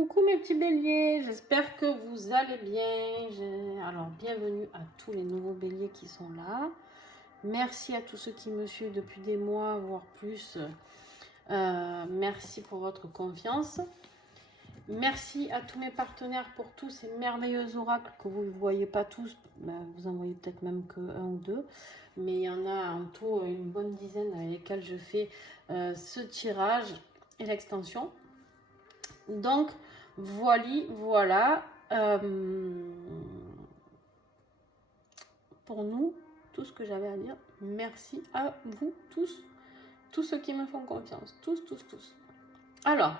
Coucou mes petits béliers, j'espère que vous allez bien. Alors, bienvenue à tous les nouveaux béliers qui sont là. Merci à tous ceux qui me suivent depuis des mois, voire plus. Merci pour votre confiance. Merci à tous mes partenaires pour tous ces merveilleux oracles que vous ne voyez pas tous. Vous en voyez peut-être même que un ou deux. Mais il y en a en tout une bonne dizaine avec lesquels je fais ce tirage et l'extension. Donc, voilà. Pour nous, tout ce que j'avais à dire. Merci à vous tous ceux qui me font confiance. Tous. Alors,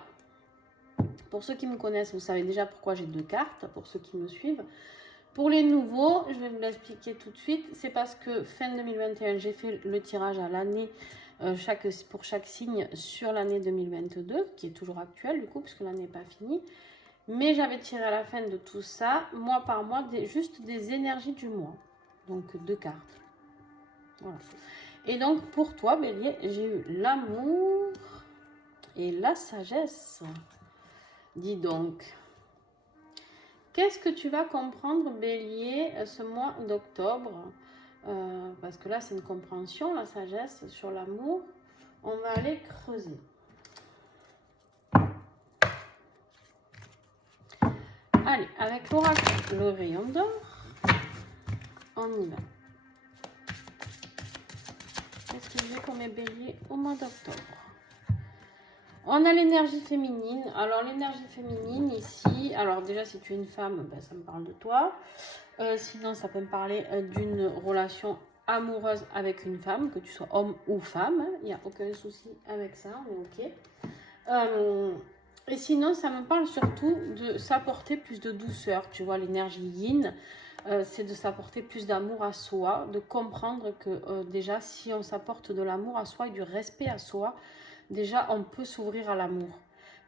pour ceux qui me connaissent, vous savez déjà pourquoi j'ai deux cartes, pour ceux qui me suivent. Pour les nouveaux, je vais vous l'expliquer tout de suite. C'est parce que fin 2021, j'ai fait le tirage à l'année pour chaque signe sur l'année 2022, qui est toujours actuelle du coup, puisque l'année n'est pas finie. Mais j'avais tiré à la fin de tout ça, mois par mois, juste des énergies du mois. Donc deux cartes. Voilà. Et donc pour toi, Bélier, j'ai eu l'amour et la sagesse. Dis donc, qu'est-ce que tu vas comprendre, Bélier, ce mois d'octobre? Parce que là, c'est une compréhension, la sagesse sur l'amour. On va aller creuser. Allez, avec l'oracle, le rayon d'or, on y va. Qu'est-ce que j'ai pour mes béliers au mois d'octobre? On a l'énergie féminine. Alors, l'énergie féminine ici, alors déjà, si tu es une femme, ben, ça me parle de toi. Sinon, ça peut me parler d'une relation amoureuse avec une femme, que tu sois homme ou femme. Il n'y a aucun souci avec ça, on est OK. Et sinon, ça me parle surtout de s'apporter plus de douceur. Tu vois, l'énergie yin, c'est de s'apporter plus d'amour à soi, de comprendre que déjà, si on s'apporte de l'amour à soi et du respect à soi, déjà, on peut s'ouvrir à l'amour.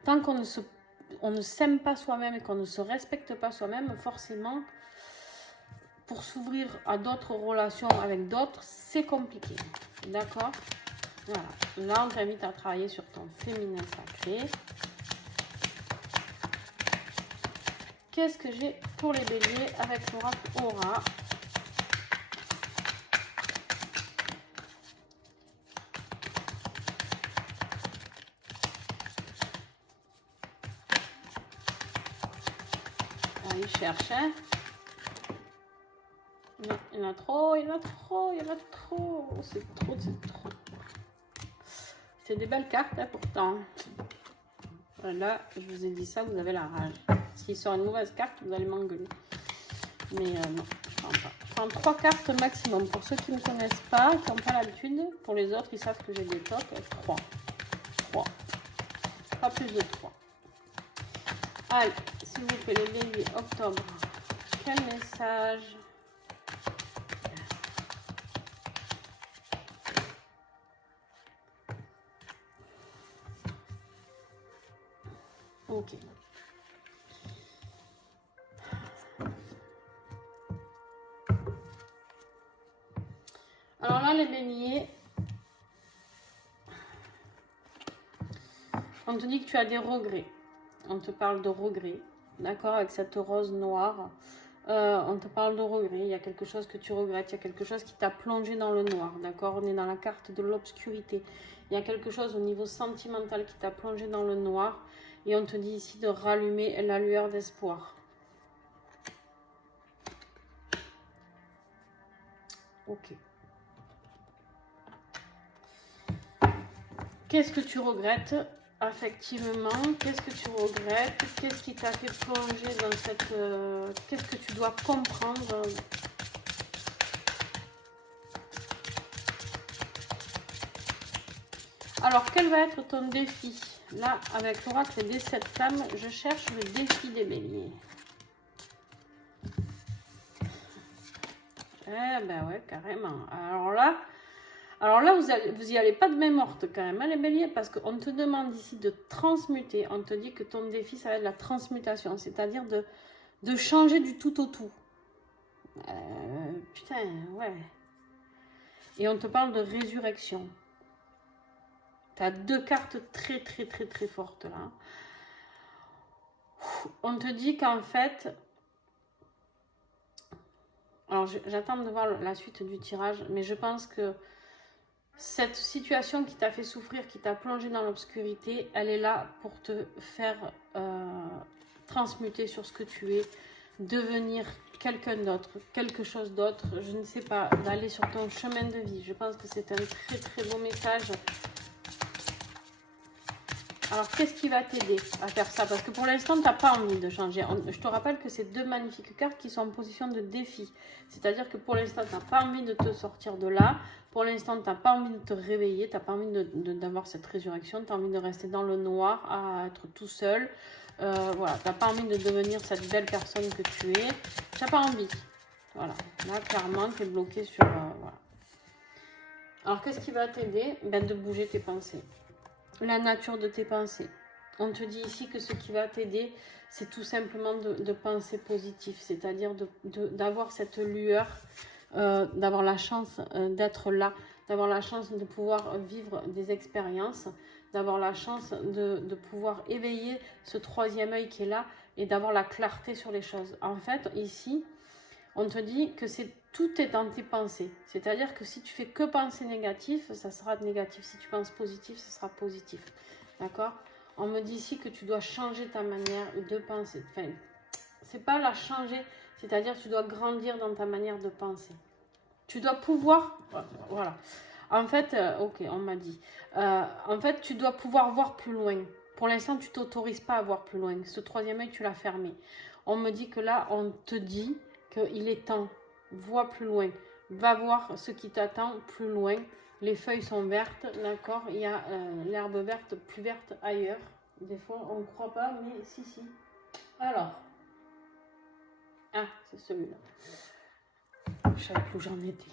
Tant qu'on ne s'aime pas soi-même et qu'on ne se respecte pas soi-même, forcément, pour s'ouvrir à d'autres relations avec d'autres, c'est compliqué. D'accord? Voilà. Là, on t'invite à travailler sur ton féminin sacré. Qu'est-ce que j'ai pour les béliers avec l'oracle Aura? Ah, il cherche, hein? Il y en a trop. C'est trop. C'est des belles cartes, hein, pourtant. Là, je vous ai dit ça, vous avez la rage. S'il sort une mauvaise carte, vous allez m'engueuler. Mais non, je prends pas. Je prends 3 cartes maximum. Pour ceux qui ne me connaissent pas, qui n'ont pas l'habitude, pour les autres, ils savent que j'ai des tocs. 3. Pas plus de 3. Allez, s'il vous plaît, les béliers, octobre. Quel message? Ok. Alors là, les béliers, on te dit que tu as des regrets. On te parle de regrets, d'accord, avec cette rose noire. On te parle de regrets. Il y a quelque chose que tu regrettes. Il y a quelque chose qui t'a plongé dans le noir, d'accord. On est dans la carte de l'obscurité. Il y a quelque chose au niveau sentimental qui t'a plongé dans le noir. Et on te dit ici de rallumer la lueur d'espoir. Ok. Qu'est-ce que tu regrettes affectivement? Qu'est-ce que tu regrettes? Qu'est-ce qui t'a fait plonger dans cette... Qu'est-ce que tu dois comprendre? Alors, quel va être ton défi? Là, avec l'oracle des 7 femmes, je cherche le défi des béliers. Eh ben ouais, carrément. Alors là, vous y allez pas de main morte quand même, hein, les béliers, parce qu'on te demande ici de transmuter. On te dit que ton défi, ça va être la transmutation, c'est-à-dire de changer du tout au tout. Putain, ouais. Et on te parle de résurrection. Tu as 2 cartes très fortes là. On te dit qu'en fait... Alors, j'attends de voir la suite du tirage, mais je pense que cette situation qui t'a fait souffrir, qui t'a plongé dans l'obscurité, elle est là pour te faire transmuter sur ce que tu es, devenir quelqu'un d'autre, quelque chose d'autre, je ne sais pas, d'aller sur ton chemin de vie. Je pense que c'est un très très beau message. Alors, qu'est-ce qui va t'aider à faire ça? Parce que pour l'instant, tu n'as pas envie de changer. Je te rappelle que c'est deux magnifiques cartes qui sont en position de défi. C'est-à-dire que pour l'instant, tu n'as pas envie de te sortir de là. Pour l'instant, tu n'as pas envie de te réveiller. Tu n'as pas envie d'avoir cette résurrection. Tu as envie de rester dans le noir, à être tout seul. Voilà, tu n'as pas envie de devenir cette belle personne que tu es. Tu n'as pas envie. Voilà, là, clairement, tu es bloqué sur... voilà. Alors, qu'est-ce qui va t'aider? Ben, de bouger tes pensées. La nature de tes pensées. On te dit ici que ce qui va t'aider, c'est tout simplement de penser positif, c'est-à-dire d'avoir cette lueur, d'avoir la chance d'être là, d'avoir la chance de pouvoir vivre des expériences, d'avoir la chance de pouvoir éveiller ce troisième œil qui est là et d'avoir la clarté sur les choses. En fait, ici, on te dit que tout est dans tes pensées. C'est-à-dire que si tu fais que penser négatif, ça sera négatif. Si tu penses positif, ça sera positif. D'accord? On me dit ici que tu dois changer ta manière de penser. Enfin, c'est pas la changer, c'est-à-dire que tu dois grandir dans ta manière de penser. Tu dois pouvoir... Voilà. En fait, ok, on m'a dit. En fait, tu dois pouvoir voir plus loin. Pour l'instant, tu t'autorises pas à voir plus loin. Ce troisième œil, tu l'as fermé. On me dit que là, on te dit qu'il est temps. Vois plus loin. Va voir ce qui t'attend plus loin. Les feuilles sont vertes, d'accord? Il y a l'herbe verte plus verte ailleurs. Des fois, on ne croit pas, mais si. Alors. Ah, c'est celui-là. Je savais plus où j'en étais.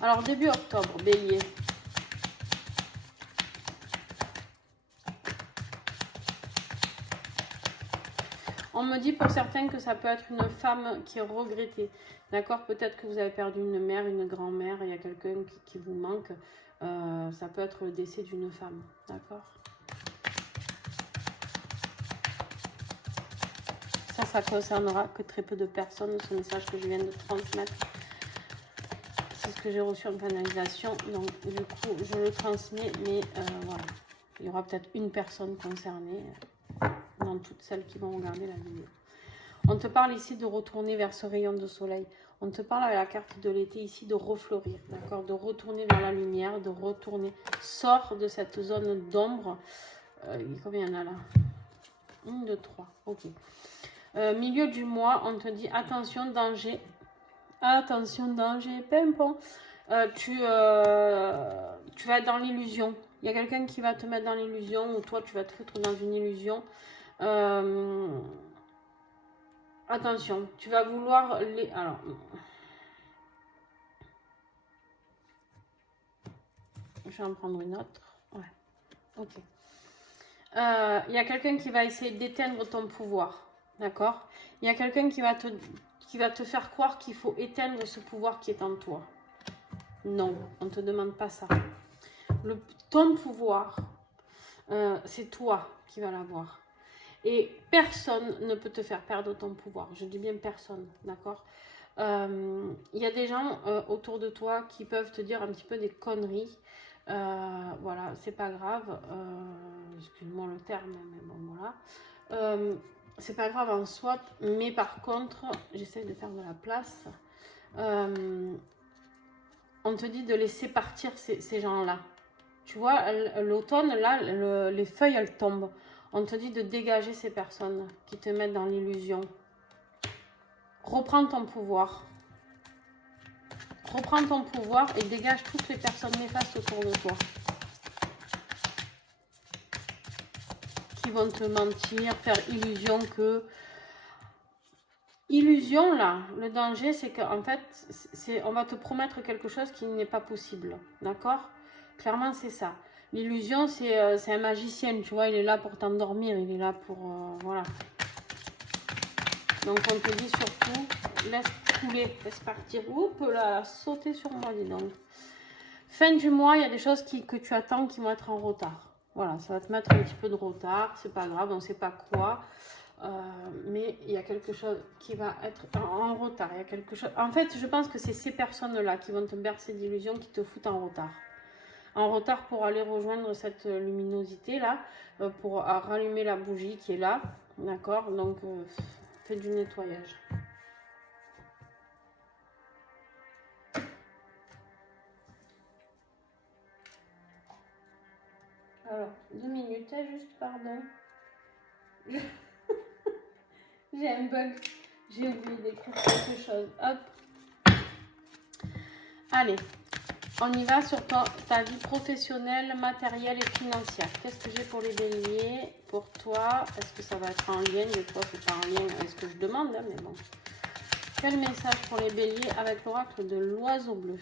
Alors, début octobre, Bélier. On me dit pour certains que ça peut être une femme qui est regrettée. D'accord? Peut-être que vous avez perdu une mère, une grand-mère, il y a quelqu'un qui vous manque. Ça peut être le décès d'une femme. D'accord? Ça concernera que très peu de personnes, ce message que je viens de transmettre. C'est ce que j'ai reçu en canalisation. Donc, du coup, je le transmets, mais voilà. Il y aura peut-être une personne concernée dans toutes celles qui vont regarder la vidéo. On te parle ici de retourner vers ce rayon de soleil. On te parle avec la carte de l'été ici de refleurir, d'accord? De retourner vers la lumière, de retourner. Sors de cette zone d'ombre. Combien il y en a là? 1, 2, 3. Ok. Milieu du mois, on te dit attention, danger. Attention, danger, pimpon. Tu vas être dans l'illusion. Il y a quelqu'un qui va te mettre dans l'illusion ou toi, tu vas te foutre dans une illusion. Attention, tu vas vouloir les... Alors, je vais en prendre une autre. Ouais, ok. Il y a quelqu'un qui va essayer d'éteindre ton pouvoir, d'accord? Il y a quelqu'un qui va te faire croire qu'il faut éteindre ce pouvoir qui est en toi. Non, on ne te demande pas ça. Ton pouvoir, c'est toi qui vas l'avoir. Et personne ne peut te faire perdre ton pouvoir. Je dis bien personne, d'accord? Il y a des gens autour de toi qui peuvent te dire un petit peu des conneries. Voilà, c'est pas grave. Excuse-moi le terme, mais bon, voilà. C'est pas grave en soi, mais par contre, j'essaie de faire de la place. On te dit de laisser partir ces gens-là. Tu vois, l'automne, là, les feuilles, elles tombent. On te dit de dégager ces personnes qui te mettent dans l'illusion. Reprends ton pouvoir. Reprends ton pouvoir et dégage toutes les personnes néfastes autour de toi. Qui vont te mentir, faire illusion que... Illusion, là, le danger, c'est qu'en fait, on va te promettre quelque chose qui n'est pas possible. D'accord? Clairement, c'est ça. L'illusion, c'est un magicien, tu vois, il est là pour t'endormir, il est là pour... voilà. Donc, on te dit surtout, laisse couler, laisse partir. Oups, là, sauter sur moi, dis donc. Fin du mois, il y a des choses que tu attends qui vont être en retard. Voilà, ça va te mettre un petit peu de retard, c'est pas grave, on ne sait pas quoi. Mais il y a quelque chose qui va être en retard. Il y a quelque chose. En fait, je pense que c'est ces personnes-là qui vont te bercer d'illusions qui te foutent en retard. En retard pour aller rejoindre cette luminosité-là, pour rallumer la bougie qui est là. D'accord? Donc, fais du nettoyage. Alors, 2 minutes, juste, pardon. J'ai un bug. J'ai oublié d'écrire quelque chose. Hop. Allez, on y va sur ta vie professionnelle, matérielle et financière. Qu'est-ce que j'ai pour les béliers? Pour toi, est-ce que ça va être en lien? Des fois, c'est pas en lien avec ce que je demande, hein, mais bon. Quel message pour les béliers avec l'oracle de l'oiseau bleu?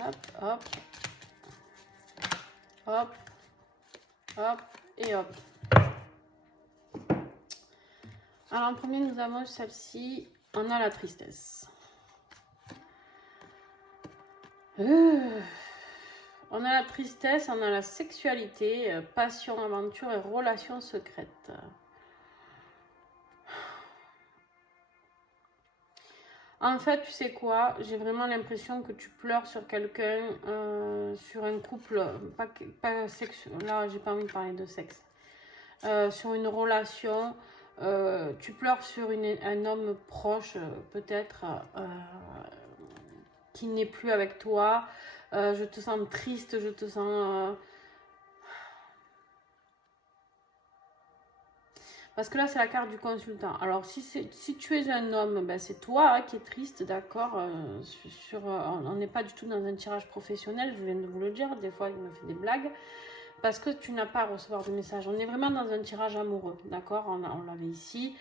Hop, hop. Hop. Hop. Et hop. Alors, en premier, nous avons celle-ci. On a la tristesse. On a la tristesse, on a la sexualité, passion, aventure et relations secrètes. En fait, tu sais quoi? J'ai vraiment l'impression que tu pleures sur quelqu'un, sur un couple, pas sexuel. Là, j'ai pas envie de parler de sexe. Sur une relation, tu pleures sur un homme proche, peut-être, qui n'est plus avec toi. Je te sens triste, je te sens... Parce que là, c'est la carte du consultant. Alors, si tu es un homme, ben, c'est toi qui es triste, d'accord. On n'est pas du tout dans un tirage professionnel, je viens de vous le dire. Des fois, il me fait des blagues. Parce que tu n'as pas à recevoir de message. On est vraiment dans un tirage amoureux, d'accord. On l'avait ici.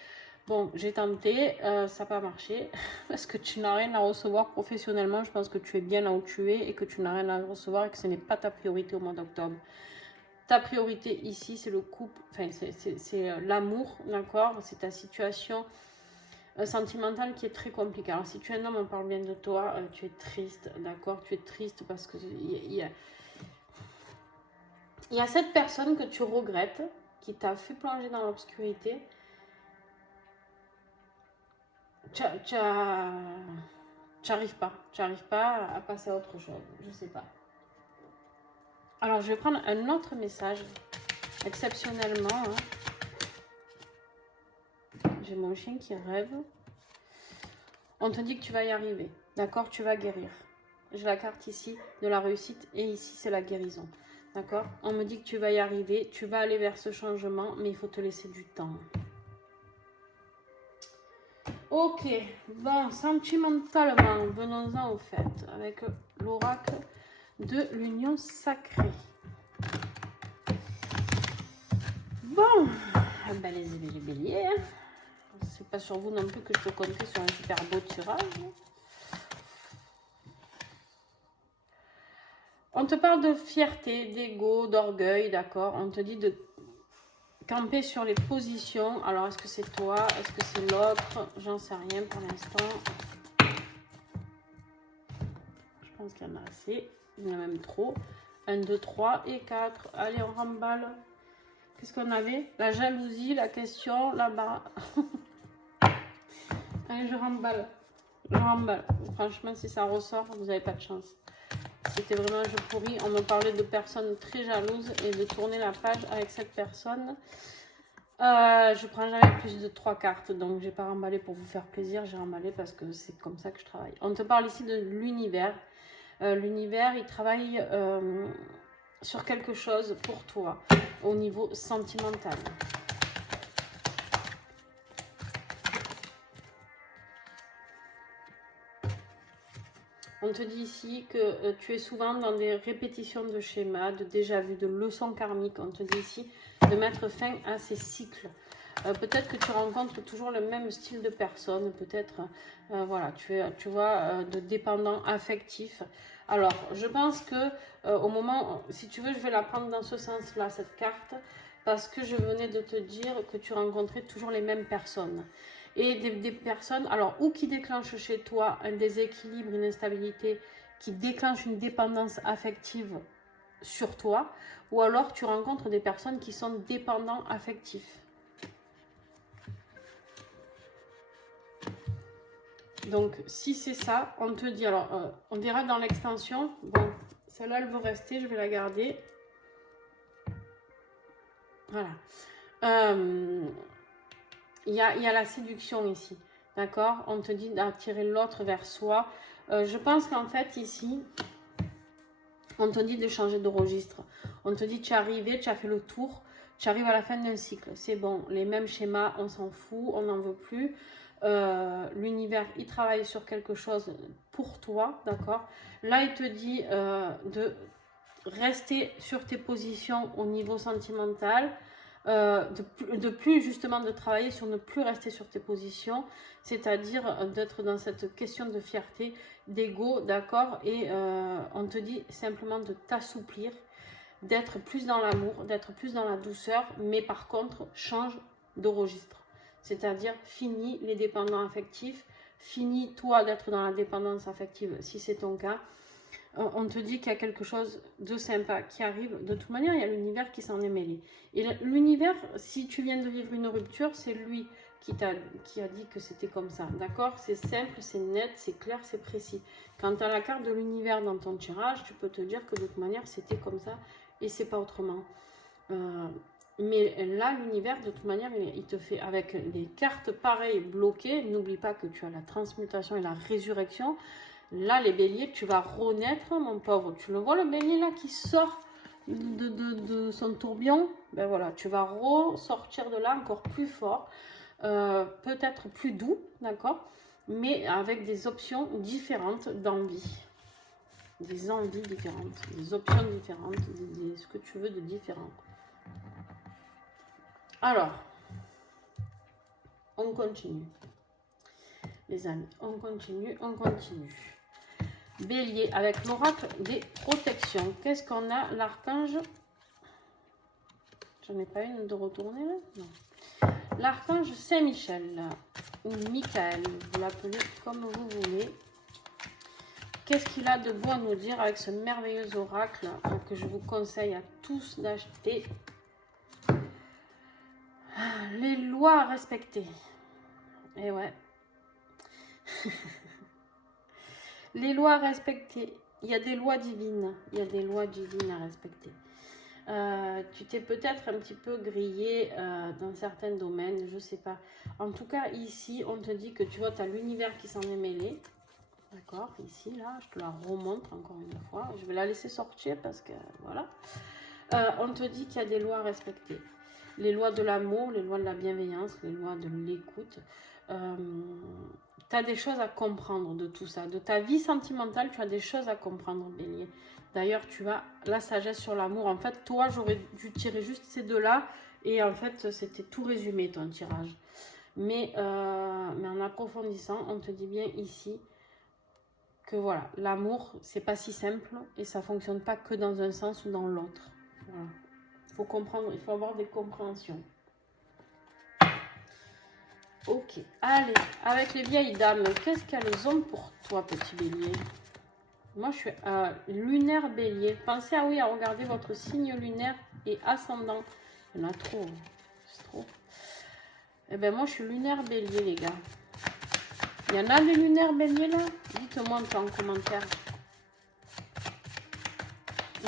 Bon, j'ai tenté, ça n'a pas marché. Parce que tu n'as rien à recevoir professionnellement. Je pense que tu es bien là où tu es et que tu n'as rien à recevoir et que ce n'est pas ta priorité au mois d'octobre. Ta priorité ici, c'est le couple, enfin, c'est l'amour, d'accord? C'est ta situation sentimentale qui est très compliquée. Alors, si tu es un homme, on parle bien de toi, tu es triste, d'accord? Tu es triste parce que il y a cette personne que tu regrettes, qui t'a fait plonger dans l'obscurité. Tu n'arrives pas à passer à autre chose, je sais pas. Alors, je vais prendre un autre message, exceptionnellement. Hein. J'ai mon chien qui rêve. On te dit que tu vas y arriver, d'accord? Tu vas guérir. J'ai la carte ici de la réussite et ici, c'est la guérison, d'accord? On me dit que tu vas y arriver, tu vas aller vers ce changement, mais il faut te laisser du temps. Ok, bon, sentimentalement, venons-en au fait, avec l'oracle de l'union sacrée. Bon, ben les béliers, hein. C'est pas sur vous non plus que je peux compter sur un super beau tirage. On te parle de fierté, d'ego, d'orgueil, d'accord? On te dit de camper sur les positions. Alors, est-ce que c'est toi? Est-ce que c'est l'autre? J'en sais rien pour l'instant. Je pense qu'il y en a assez. Il y en a même trop. 1, 2, 3 et 4. Allez, on remballe. Qu'est-ce qu'on avait? La jalousie, la question, là-bas. Allez, je remballe. Je remballe. Franchement, si ça ressort, vous n'avez pas de chance. C'était vraiment un jeu pourri. On me parlait de personnes très jalouses et de tourner la page avec cette personne. Je prends jamais plus de 3 cartes, donc j'ai pas remballé pour vous faire plaisir. J'ai remballé parce que c'est comme ça que je travaille. On te parle ici de l'univers. L'univers, il travaille sur quelque chose pour toi au niveau sentimental. On te dit ici que tu es souvent dans des répétitions de schémas, de déjà-vu, de leçons karmiques. On te dit ici de mettre fin à ces cycles. Peut-être que tu rencontres toujours le même style de personne. Peut-être, voilà, tu vois, de dépendant affectif. Alors, je pense que au moment, si tu veux, je vais la prendre dans ce sens-là, cette carte, parce que je venais de te dire que tu rencontrais toujours les mêmes personnes. Et des personnes, alors, ou qui déclenchent chez toi un déséquilibre, une instabilité, qui déclenche une dépendance affective sur toi, ou alors tu rencontres des personnes qui sont dépendants affectifs. Donc, si c'est ça, on te dit, alors, on verra dans l'extension, bon, celle-là, elle veut rester, je vais la garder. Voilà. Il y a la séduction ici, d'accord? On te dit d'attirer l'autre vers soi. Je pense qu'en fait, ici, on te dit de changer de registre. On te dit, tu es arrivé, tu as fait le tour, tu arrives à la fin d'un cycle. C'est bon, les mêmes schémas, on s'en fout, on n'en veut plus. L'univers, il travaille sur quelque chose pour toi, d'accord? Là, il te dit de rester sur tes positions au niveau sentimental, de plus justement de travailler sur ne plus rester sur tes positions, c'est-à-dire d'être dans cette question de fierté, d'ego, d'accord? Et on te dit simplement de t'assouplir, d'être plus dans l'amour, d'être plus dans la douceur, mais par contre, change de registre. C'est-à-dire, fini les dépendants affectifs, fini toi d'être dans la dépendance affective si c'est ton cas. On te dit qu'il y a quelque chose de sympa qui arrive. De toute manière, il y a l'univers qui s'en est mêlé. Et l'univers, si tu viens de vivre une rupture, c'est lui qui a dit que c'était comme ça. D'accord? C'est simple, c'est net, c'est clair, c'est précis. Quand tu as la carte de l'univers dans ton tirage, tu peux te dire que de toute manière, c'était comme ça et c'est pas autrement. Mais là, l'univers, de toute manière, il te fait avec les cartes pareilles bloquées. N'oublie pas que tu as la transmutation et la résurrection. Là, les béliers, tu vas renaître, mon pauvre. Tu le vois, le bélier, là, qui sort de son tourbillon. Ben voilà, tu vas ressortir de là encore plus fort. Peut-être plus doux, d'accord? Mais avec des options différentes d'envie. Des envies différentes, des options différentes, ce que tu veux de différent. Alors, on continue. Les amis, on continue, on continue. Bélier, avec l'oracle des protections. Qu'est-ce qu'on a? L'archange. J'en ai pas une de retourner là? Non. L'archange Saint-Michel, ou Michael, vous l'appelez comme vous voulez. Qu'est-ce qu'il a de beau à nous dire avec ce merveilleux oracle que je vous conseille à tous d'acheter? Les lois à respecter. Et ouais. Les lois à respecter. Il y a des lois divines. Il y a des lois divines à respecter. Tu t'es peut-être un petit peu grillé dans certains domaines, je sais pas. En tout cas, ici, on te dit que tu vois, tu as l'univers qui s'en est mêlé. D'accord, ici, là, je te la remontre encore une fois. Je vais la laisser sortir parce que, voilà. On te dit qu'il y a des lois à respecter. Les lois de l'amour, les lois de la bienveillance, les lois de l'écoute. Tu as des choses à comprendre de tout ça. De ta vie sentimentale, tu as des choses à comprendre, Bélier. D'ailleurs, tu as la sagesse sur l'amour. En fait, toi, j'aurais dû tirer juste ces deux-là. Et en fait, c'était tout résumé, ton tirage. Mais en approfondissant, on te dit bien ici que voilà, l'amour, c'est pas si simple. Et ça fonctionne pas que dans un sens ou dans l'autre. Voilà. Il faut comprendre, il faut avoir des compréhensions. Ok, allez, avec les vieilles dames, qu'est-ce qu'elles ont pour toi, petit bélier? Moi, je suis lunaire bélier. Pensez à regarder votre signe lunaire et ascendant. Il y en a trop, c'est trop. Eh bien, moi, je suis lunaire bélier, les gars. Il y en a des lunaires béliers, là? Dites-moi en commentaire.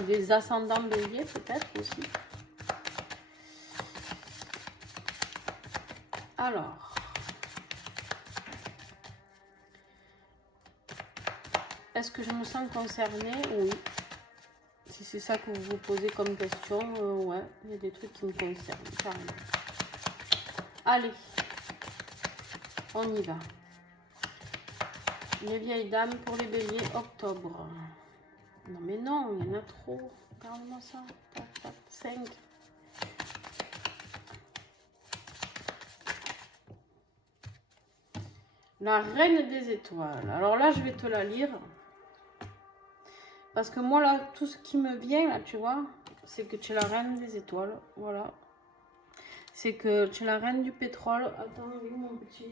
Des ascendants béliers, peut-être, aussi. Alors... Est-ce que je me sens concernée? Oui. Si c'est ça que vous vous posez comme question, ouais, il y a des trucs qui me concernent, carrément. Allez, on y va. Les vieilles dames pour les béliers, octobre. Non mais non, il y en a trop. Regarde-moi ça. 5. La reine des étoiles. Alors là, je vais te la lire. Parce que moi, là, tout ce qui me vient, là, tu vois, c'est que tu es la reine des étoiles. Voilà. c'est que tu es la reine du pétrole. Attends, il est où mon petit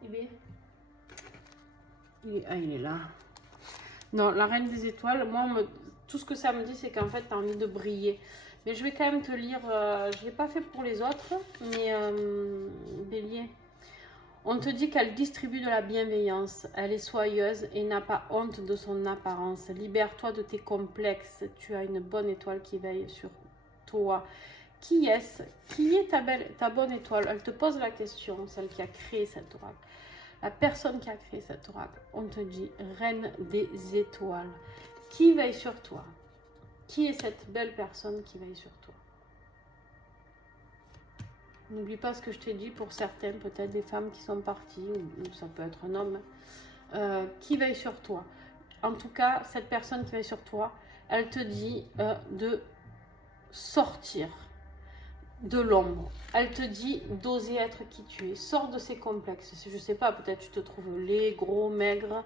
livret? il est là. Non, la reine des étoiles, moi, tout ce que ça me dit, c'est qu'en fait, tu as envie de briller. Mais je vais quand même te lire, je ne l'ai pas fait pour les autres, mais Bélier, on te dit qu'elle distribue de la bienveillance, elle est soyeuse et n'a pas honte de son apparence. Libère-toi de tes complexes, tu as une bonne étoile qui veille sur toi. Qui est-ce? Qui est ta bonne étoile? Elle te pose la question, celle qui a créé cet oracle. La personne qui a créé cet oracle, on te dit reine des étoiles. Qui veille sur toi? Qui est cette belle personne qui veille sur toi? N'oublie pas ce que je t'ai dit pour certaines, peut-être des femmes qui sont parties, ou ça peut être un homme. Qui veille sur toi? En tout cas, cette personne qui veille sur toi, elle te dit de sortir de l'ombre. Elle te dit d'oser être qui tu es. Sors de ces complexes. Je sais pas, peut-être tu te trouves laid, gros, maigre,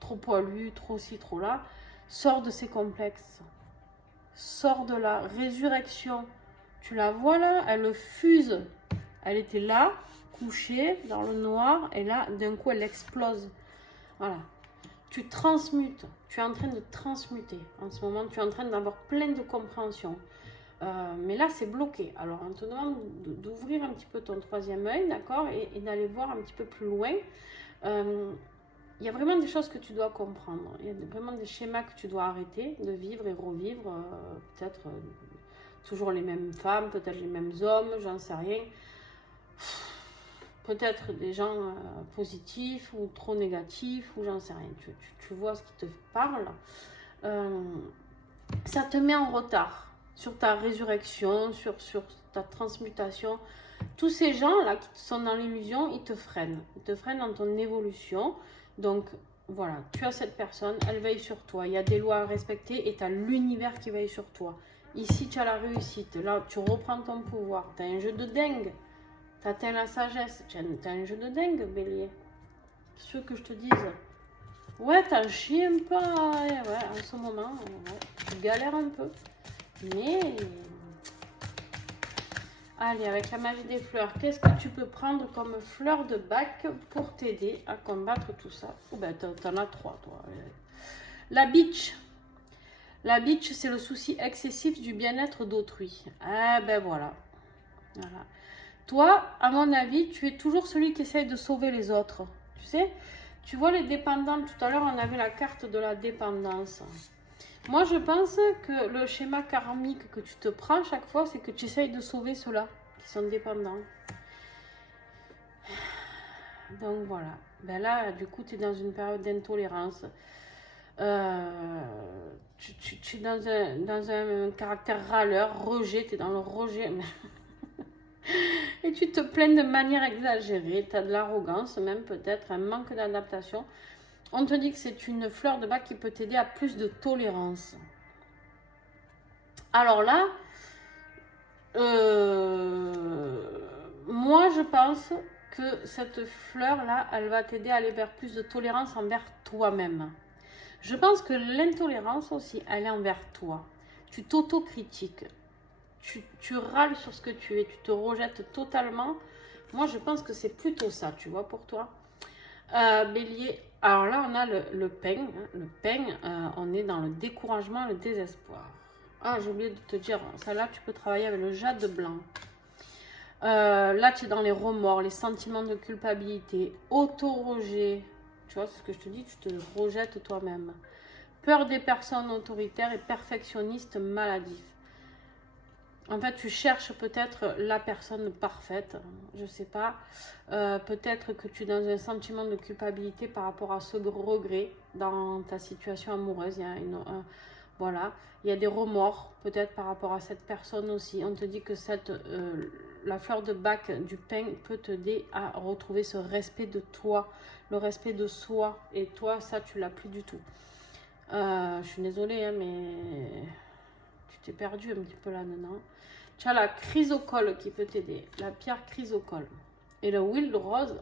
trop poilu, trop ci, trop là. Sors de ces complexes. Sors de la résurrection. Tu la vois là, elle fuse. Elle était là, couchée dans le noir, et là, d'un coup, elle explose. Voilà. Tu transmutes. Tu es en train de transmuter. En ce moment, tu es en train d'avoir plein de compréhension. Mais là, c'est bloqué. Alors, on te demande d'ouvrir un petit peu ton troisième œil, d'accord, et d'aller voir un petit peu plus loin. Il y a vraiment des choses que tu dois comprendre. Il y a vraiment des schémas que tu dois arrêter de vivre et revivre. Peut-être toujours les mêmes femmes, peut-être les mêmes hommes, j'en sais rien. Peut-être des gens positifs ou trop négatifs, ou j'en sais rien. Tu vois ce qui te parle. Ça te met en retard sur ta résurrection, sur ta transmutation. Tous ces gens-là qui sont dans l'illusion, ils te freinent. Ils te freinent dans ton évolution. Donc, voilà, tu as cette personne, elle veille sur toi. Il y a des lois à respecter et tu as l'univers qui veille sur toi. Ici, tu as la réussite. Là, tu reprends ton pouvoir. Tu as un jeu de dingue. Tu atteins la sagesse. Tu as un jeu de dingue, Bélier. C'est sûr que je te dise. Ouais, t'as chié un peu en ce moment. Ouais, tu galères un peu. Mais... Allez, avec la magie des fleurs, qu'est-ce que tu peux prendre comme fleur de bac pour t'aider à combattre tout ça? Oh ben, t'en as 3, toi. La bitch. La bitch, c'est le souci excessif du bien-être d'autrui. Ah ben voilà. Voilà. Toi, à mon avis, tu es toujours celui qui essaye de sauver les autres. Tu sais? Tu vois les dépendants, tout à l'heure, on avait la carte de la dépendance. Moi, je pense que le schéma karmique que tu te prends chaque fois, c'est que tu essayes de sauver ceux-là qui sont dépendants. Donc, voilà. Ben là, du coup, tu es dans une période d'intolérance. Tu es dans un caractère râleur, rejet. Tu es dans le rejet. Et tu te plains de manière exagérée. Tu as de l'arrogance, même peut-être, un manque d'adaptation. On te dit que c'est une fleur de bac qui peut t'aider à plus de tolérance. Alors là, moi je pense que cette fleur-là, elle va t'aider à aller vers plus de tolérance envers toi-même. Je pense que l'intolérance aussi, elle est envers toi. Tu t'autocritiques. Tu râles sur ce que tu es. Tu te rejettes totalement. Moi, je pense que c'est plutôt ça, tu vois, pour toi. Bélier, alors là on a le peigne, hein, le peigne, on est dans le découragement, le désespoir. Ah, j'ai oublié de te dire, ça-là tu peux travailler avec le jade blanc. Là tu es dans les remords, les sentiments de culpabilité, auto-rejet, tu vois, c'est ce que je te dis, tu te rejettes toi-même. Peur des personnes autoritaires et perfectionnistes maladifs. En fait, tu cherches peut-être la personne parfaite, je ne sais pas. Peut-être que tu es dans un sentiment de culpabilité par rapport à ce regret dans ta situation amoureuse. Voilà, il y a des remords peut-être par rapport à cette personne aussi. On te dit que la fleur de bac du peigne peut t'aider à retrouver ce respect de toi, le respect de soi. Et toi, ça, tu l'as plus du tout. Je suis désolée, hein, mais tu t'es perdu un petit peu là-dedans. Tu as la chrysocole qui peut t'aider, la pierre chrysocole. Et le wild rose,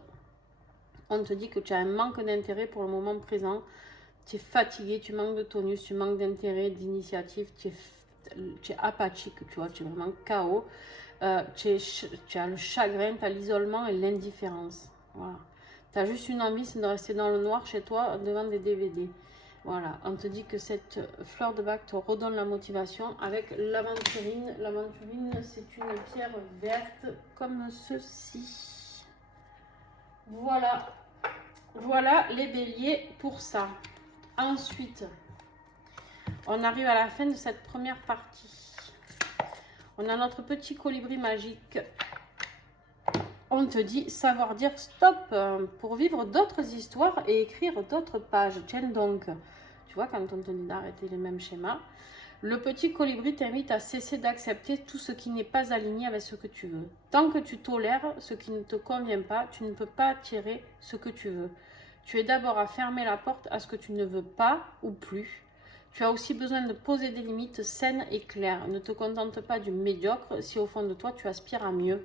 on te dit que tu as un manque d'intérêt pour le moment présent. Tu es fatigué, tu manques de tonus, tu manques d'intérêt, d'initiative, tu es tu es apathique, tu vois, tu es vraiment KO. Tu as le chagrin, tu as l'isolement et l'indifférence. Voilà. Tu as juste une envie, c'est de rester dans le noir chez toi devant des DVD. Voilà, on te dit que cette fleur de bac te redonne la motivation avec l'aventurine. L'aventurine, c'est une pierre verte comme ceci. Voilà, voilà les béliers pour ça. Ensuite, on arrive à la fin de cette première partie. On a notre petit colibri magique. On te dit savoir dire stop pour vivre d'autres histoires et écrire d'autres pages. Tiens donc, tu vois, quand on te dit d'arrêter les mêmes schémas, le petit colibri t'invite à cesser d'accepter tout ce qui n'est pas aligné avec ce que tu veux. Tant que tu tolères ce qui ne te convient pas, tu ne peux pas attirer ce que tu veux. Tu es d'abord à fermer la porte à ce que tu ne veux pas ou plus. Tu as aussi besoin de poser des limites saines et claires. Ne te contente pas du médiocre si au fond de toi tu aspires à mieux.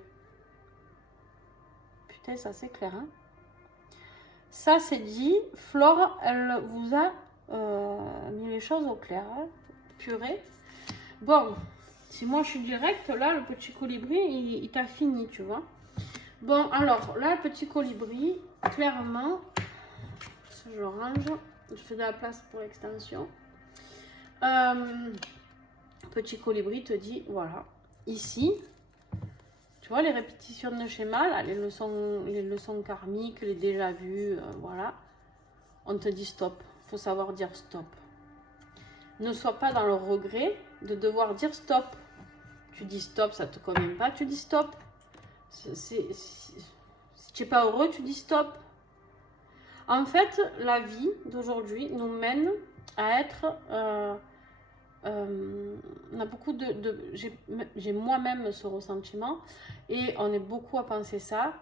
Putain, ça c'est clair, hein? Ça c'est dit. Flore, elle vous a mis les choses au clair, hein? Purée. Bon, si moi je suis directe, là le petit colibri il t'a fini, tu vois. Bon, alors là le petit colibri, clairement, je range, je fais de la place pour l'extension. Petit colibri te dit, voilà, ici, tu vois les répétitions de schéma, là, les leçons karmiques, les déjà vus, voilà, on te dit stop, il faut savoir dire stop. Ne sois pas dans le regret de devoir dire stop. Tu dis stop, ça ne te convient pas, tu dis stop. Si tu n'es pas heureux, tu dis stop. En fait, la vie d'aujourd'hui nous mène à être... on a beaucoup j'ai moi-même ce ressentiment et on est beaucoup à penser ça.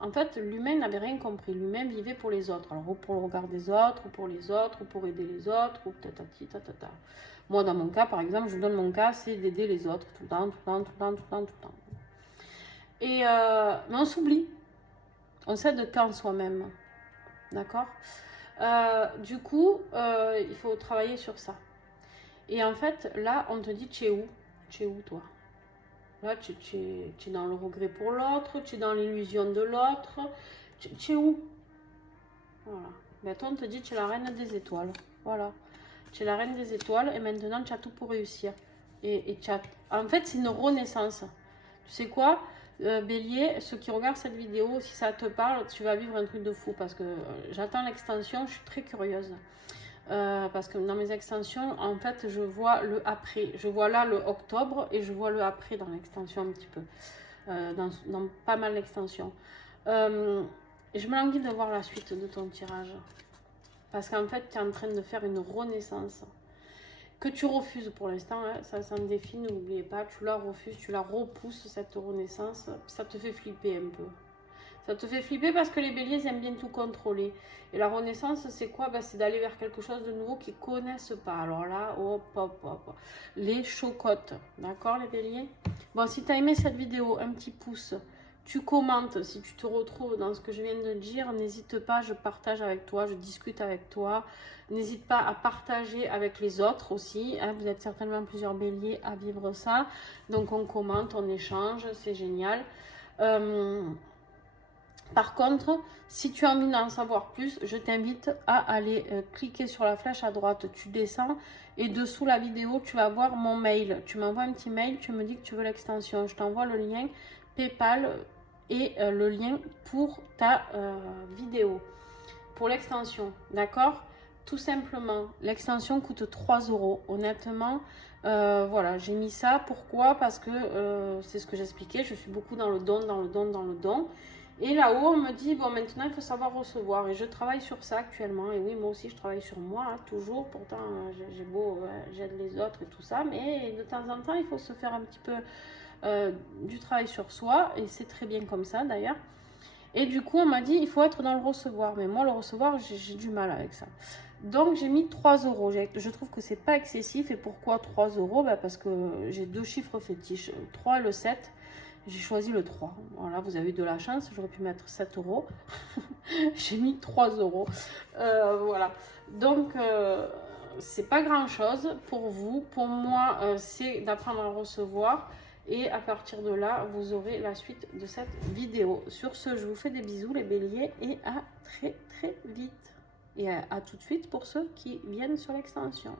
En fait, l'humain n'avait rien compris. L'humain vivait pour les autres. Alors, ou pour le regard des autres, ou pour les autres, ou pour aider les autres, ou tatati, tatata. Moi, dans mon cas, par exemple, je vous donne mon cas, c'est d'aider les autres tout le temps, tout le temps, tout le temps, tout le temps, tout le temps. Et, mais on s'oublie. On s'aide qu'en soi-même. D'accord? Du coup, il faut travailler sur ça. Et en fait, là, on te dit, tu es où? Tu es où, toi? Là, tu es dans le regret pour l'autre, tu es dans l'illusion de l'autre. Tu es où? Voilà. Ben, toi, on te dit, tu es la reine des étoiles. Voilà. Tu es la reine des étoiles et maintenant, tu as tout pour réussir. Et tu as... En fait, c'est une renaissance. Tu sais quoi? Bélier, ceux qui regardent cette vidéo, si ça te parle, tu vas vivre un truc de fou parce que j'attends l'extension, je suis très curieuse. Parce que dans mes extensions, en fait, je vois le après. Je vois là le octobre et je vois le après dans l'extension un petit peu. Dans pas mal d'extensions. Je me languis de voir la suite de ton tirage. Parce qu'en fait, tu es en train de faire une renaissance. Que tu refuses pour l'instant, hein, ça s'en défie, n'oubliez pas. Tu la refuses, tu la repousses, cette renaissance. Ça te fait flipper un peu. Ça te fait flipper parce que les béliers aiment bien tout contrôler. Et la renaissance, c'est quoi? Ben, c'est d'aller vers quelque chose de nouveau qu'ils ne connaissent pas. Alors là, hop, hop, hop. Les chocottes. D'accord, les béliers? Bon, si tu as aimé cette vidéo, un petit pouce. Tu commentes si tu te retrouves dans ce que je viens de dire. N'hésite pas, je partage avec toi, je discute avec toi. N'hésite pas à partager avec les autres aussi. Hein, vous êtes certainement plusieurs béliers à vivre ça. Donc on commente, on échange, c'est génial. Par contre, si tu as envie d'en savoir plus, je t'invite à aller cliquer sur la flèche à droite. Tu descends et dessous la vidéo, tu vas voir mon mail. Tu m'envoies un petit mail, tu me dis que tu veux l'extension. Je t'envoie le lien PayPal et le lien pour ta vidéo, pour l'extension. D'accord? Tout simplement, l'extension coûte 3 €. Honnêtement, voilà, j'ai mis ça. Pourquoi? Parce que c'est ce que j'expliquais. Je suis beaucoup dans le don, dans le don, dans le don. Et là-haut, on me dit, bon, maintenant, il faut savoir recevoir. Et je travaille sur ça actuellement. Et oui, moi aussi, je travaille sur moi, hein, toujours. Pourtant, j'ai beau, j'aide les autres et tout ça. Mais de temps en temps, il faut se faire un petit peu du travail sur soi. Et c'est très bien comme ça, d'ailleurs. Et du coup, on m'a dit, il faut être dans le recevoir. Mais moi, le recevoir, j'ai du mal avec ça. Donc, j'ai mis 3 €. Je trouve que c'est pas excessif. Et pourquoi 3 €? Ben, parce que j'ai deux chiffres fétiches, 3 et le 7. J'ai choisi le 3. Voilà, vous avez eu de la chance. J'aurais pu mettre 7 €. J'ai mis 3 €. Voilà. Donc, c'est pas grand chose pour vous. Pour moi, c'est d'apprendre à recevoir. Et à partir de là, vous aurez la suite de cette vidéo. Sur ce, je vous fais des bisous les béliers et à très très vite. Et à tout de suite pour ceux qui viennent sur l'extension.